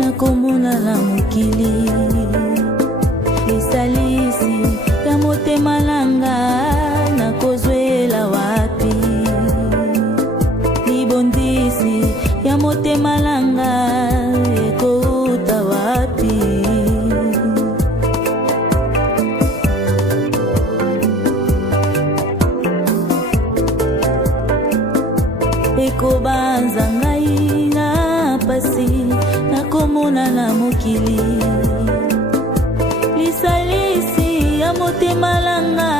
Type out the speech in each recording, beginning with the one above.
nakomona na mokili. Lisalisi ya motema nanga nakozwela wapi? Libondisi ya motema nanga ekouta wapi? Ekobanza ngai na pasi nakomona na mokili. Lisalisi ya motema nanga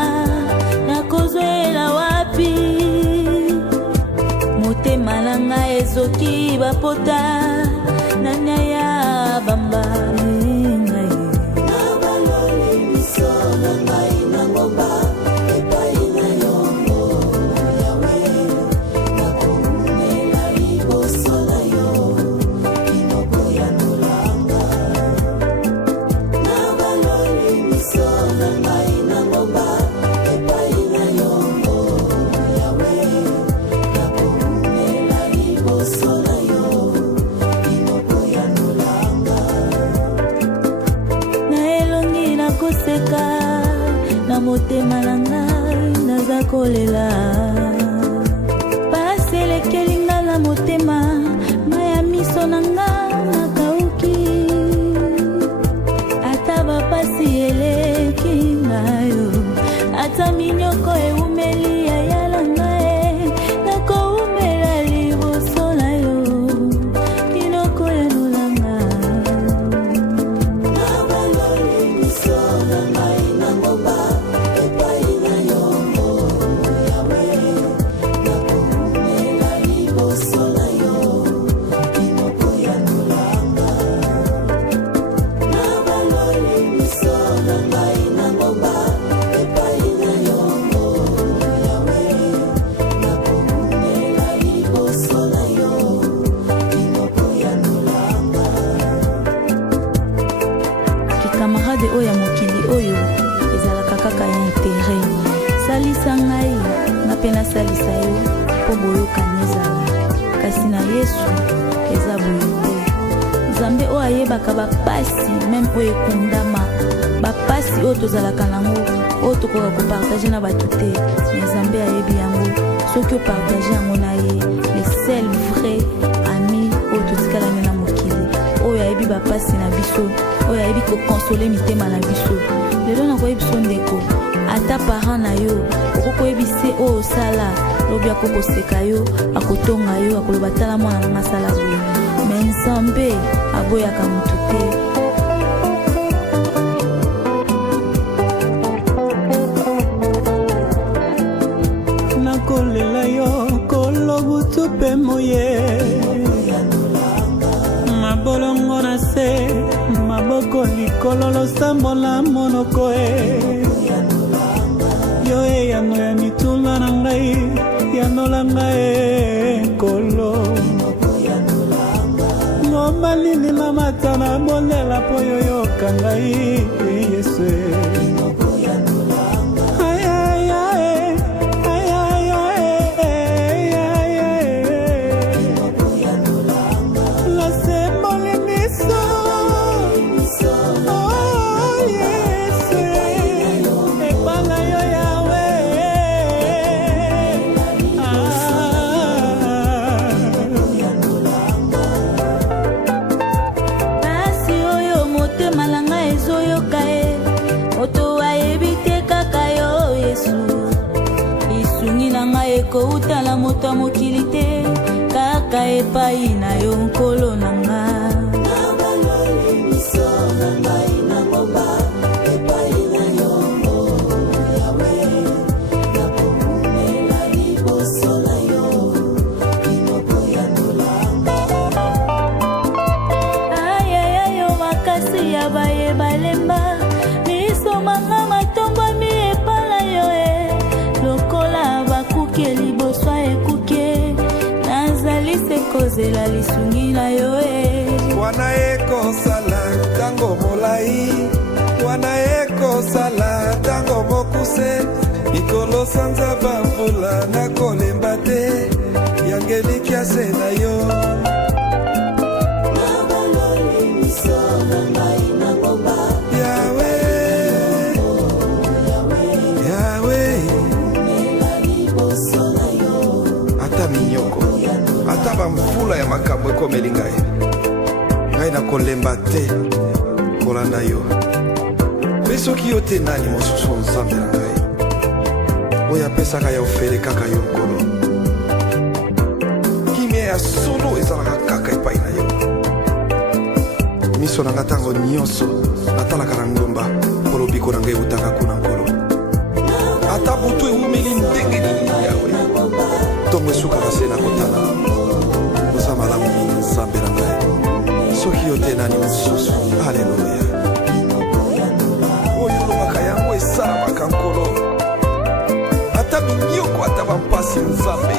nakozwela wapi? Motema nanga ezoki bapota na nyaya bamba ngai. Nabaloli miso na ngai na ngomba epai na yongo yawe. Nakomela liboso na yo kinoko ya nolanga. Nabaloli miso na ngai na ngomba epai na yongo yawe. Nakomela liboso na yo kinoko ya nolanga. Na elongi nakoseka na motema na ngai naza kolela. Pasi elekeli nga na motema maya miso na nga nakauki. Ata bapasi eleki ngayo ata minyoko eumeli ayala ngae nakoumela liboso na yo kinoko ya nolanga. Nabaloli miso na ngai na ngomba epai na yongo yawe. Nakoumela liboso na yo kinoko ya nolanga. Nabaloli miso na ngai na ngomba epai na yongo yawe. Nakoumela liboso na yo kinoko ya nolanga. Kikamarade oyo ya mokili oyo ezalaka kaka ya intere. Salisa ngai nga mpe nasalisa yo mpo boyokani ezala. Kasi na Yesu eza boye te. Nzambe oyo ayebaka bapasi meme oyo ekundama, bapasi oyo tozalaka nango oyo tokoka kopartage na bato te. Nzambe ayebi yango soki opartage yango na ye le seul vrai ami oyo totikalani na mokili, oyo ayebi bapasi na biso, oyo ayebi kokonsole mitema na biso. Lelo nakoyebi so ndeko ata parent na yo okokoyebi se oyo osala lobi akokoseka yo, akotonga yo, akoloba tala mwana nanga asala boye. Me Nzambe aboyaka motu te. Nakolela yo kolobutu pe moye. Mabolongo na se maboko likolo losambola monoko e. Yo e yano ya mitula na ngai yanolanga e kolo. Ngomba lili na matana bolela po yoyoka ngai Yesu e. Kouta la moto mokili te kaka epai na yo nkolo nanga. Nabaloli miso na ngai na ngomba epai na yongo yawe. Nakomela liboso na yo kinoko ya nolanga. Ayayayo makasi ya baye balemba miso manga matomba mi epala yo e. Lokola bakuke liboso ekuke nazali se kozela lisungi na yo e. Wana ekosala tango molai, wana ekosala tango mokuse. Mikolo sanza bambula na kolemba te yangeliki ase na yo. na kolemba te kolanda yo. Mpe soki yo te nani mosusu nzambe na ngai oyo apesaka ya ofele kaka yo nkolo. Kimia ya solo ezalaka kaka epai na yo. Miso na nga ntango nyonso natalaka na ngomba kolobiko na ngai eutaka kuna nkolo. Ata butu eumeli ndenge nini yawe ntongo esukaka se na kotala oza malamu mingi nzambe na ngai. Soki yo te nani mosusu. Haleluya. Oyo olobaka yango esalamaka nkolo. Ata minyoko ata bampasi nzambe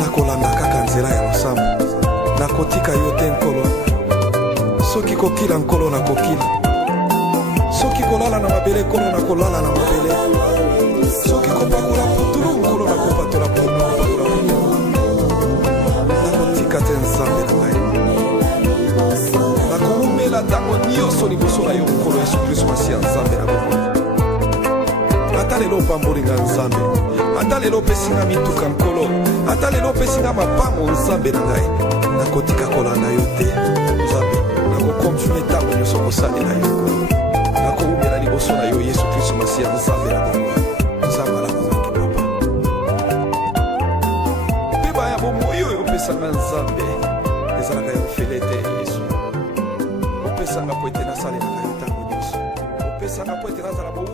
nakolanda kaka nzela ya losambo. Nakotika yo te nkolo. Soki kokila nkolo nakokila. Soki kolala na mabele nkolo nakolala na mabele. Soki kopakula putulu nkolo nakopatula putulu. Nakotika te nzambe na ngai. Nakoumela ntango nyonso liboso na yo nkolo Yesu Kristo masiya nzambe na bongo. Ata lelo opambolinga nzambe. Ata lelo opesinga mituka nkolo. Ata lelo opesinga mapamo nzambe na ngai. Nakotika kolanda yo te nzambe. Nakokonfirme ntango nyonso kosalela yo nkolo. Nakoumela liboso na yo Yesu Kristo masiya nzambe na bongo. Nzambe alakumaki papa. Mpe baya bomoyo oyo opesanga nzambe ezalaka ya ofele te Yesu. Opesanga po ete nasalelaka yo ntango nyonso. Opesanga po ete nazala